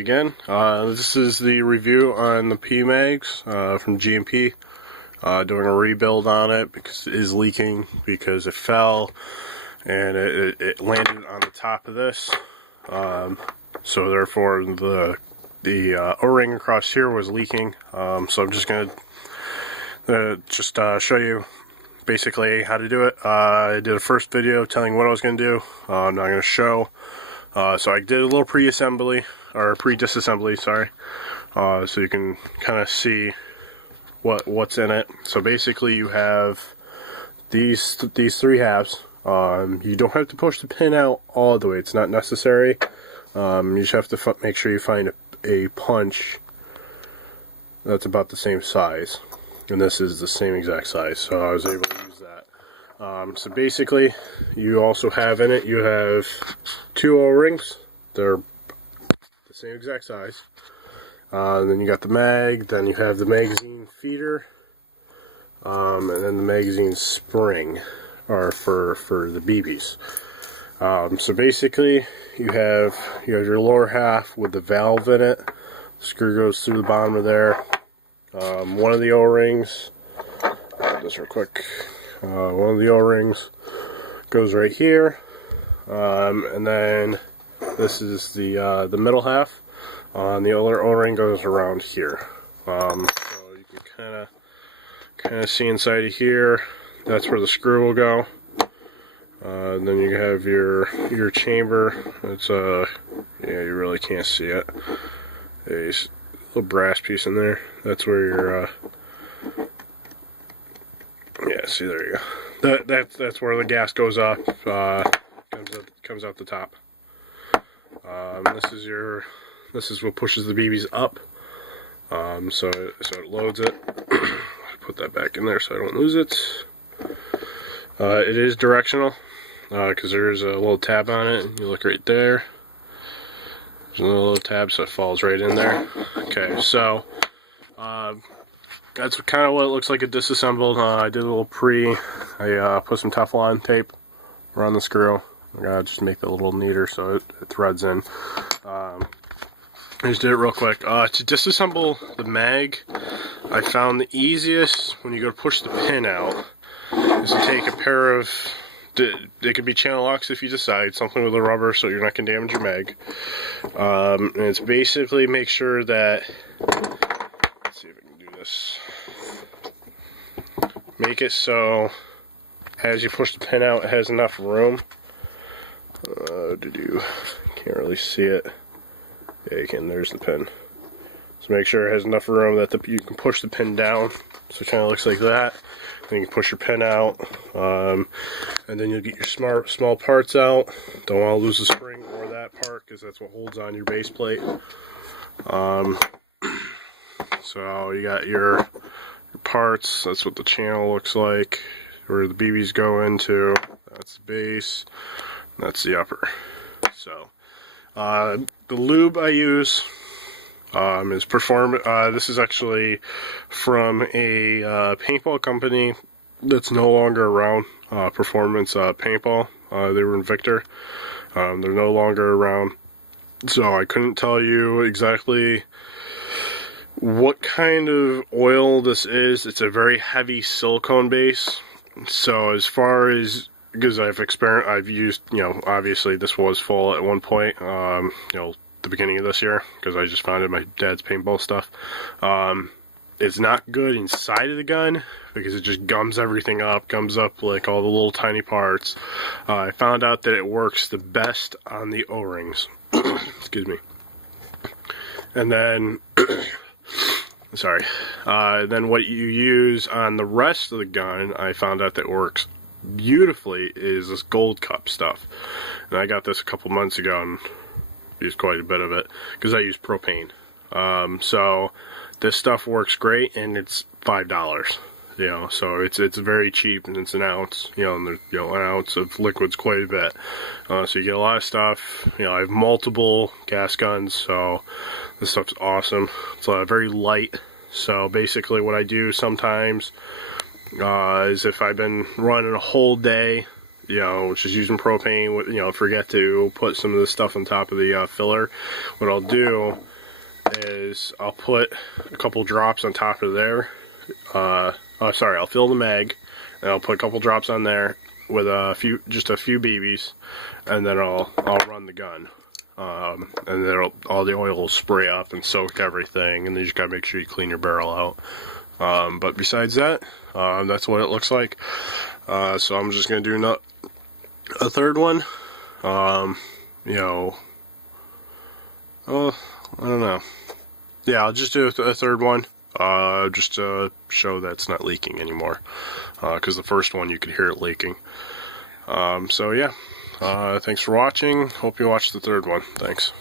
Again, this is the review on the PMAGs from G&P. Doing a rebuild on it because it is leaking because it fell and it landed on the top of this. So therefore the O-ring across here was leaking. So I'm just gonna show you basically how to do it. I did a first video telling what I was gonna do. I'm not gonna show. So I did a little pre-assembly, or pre-disassembly, sorry, so you can kind of see what's in it. So basically you have these three halves. You don't have to push the pin out all the way, it's not necessary. You just have to make sure you find a punch that's about the same size, and this is the same exact size, so I was able to use that. So basically, you also have in it, you have two O-rings. They're the same exact size. Then you got the mag, then you have the magazine feeder, and then the magazine spring are for the BBs. So basically, you have your lower half with the valve in it. The screw goes through the bottom of there. One of the O-rings, just real quick. One of the O-rings goes right here, and then this is the middle half, and the other O-ring goes around here. So you can kind of see inside of here. That's where the screw will go. Then you have your chamber. It's yeah, you really can't see it. There's a little brass piece in there. That's where your yeah, see, there you go. That's where the gas goes up. Comes out the top. This is what pushes the BBs up. So it loads it. Put that back in there so I don't lose it. It is directional because there's a little tab on it. You look right there. There's a little tab, so it falls right in there. Okay, so. That's kind of what it looks like it disassembled. I did a little I put some Teflon tape around the screw. I gotta just make it a little neater so it threads in. I just did it real quick. To disassemble the mag, I found the easiest when you go to push the pin out is to take a pair of, they could be channel locks if you decide, something with a rubber so you're not going to damage your mag. And it's basically make sure that, let's see if I can do this. Make it so as you push the pin out, it has enough room. Can't really see it. Yeah, you can. There's the pin. So make sure it has enough room that you can push the pin down. So it kind of looks like that. Then you can push your pin out, and then you'll get your small parts out. Don't want to lose the spring or that part because that's what holds on your base plate. So you got your parts. That's what the channel looks like, where the BBs go into. That's the base, that's the upper. So the lube I use is this is actually from a paintball company that's no longer around, Performance Paintball. They were in Victor. They're no longer around, so I couldn't tell you exactly what kind of oil this is. It's a very heavy silicone base. So as far as, because I've used, obviously this was full at one point, the beginning of this year, because I just found it in my dad's paintball stuff. It's not good inside of the gun because it just gums everything up, gums up like all the little tiny parts. I found out that it works the best on the O-rings. Excuse me. And then sorry. Then what you use on the rest of the gun, I found out that works beautifully, is this gold cup stuff. And I got this a couple months ago and used quite a bit of it because I use propane. So this stuff works great, and it's $5. So it's very cheap, and it's an ounce. And an ounce of liquid's quite a bit. So you get a lot of stuff. I have multiple gas guns, so this stuff's awesome. It's very light. So basically, what I do sometimes is if I've been running a whole day, just using propane, forget to put some of this stuff on top of the filler. What I'll do is I'll put a couple drops on top of there. I'll fill the mag, and I'll put a couple drops on there with just a few BBs, and then I'll run the gun. And then all the oil will spray up and soak everything, and then you just gotta make sure you clean your barrel out. But besides that, that's what it looks like. So I'm just gonna do a third one. You know, I don't know. Yeah, I'll just do a third one, just to show that it's not leaking anymore. Because the first one you could hear it leaking. So yeah, thanks for watching. Hope you watch the third one. Thanks.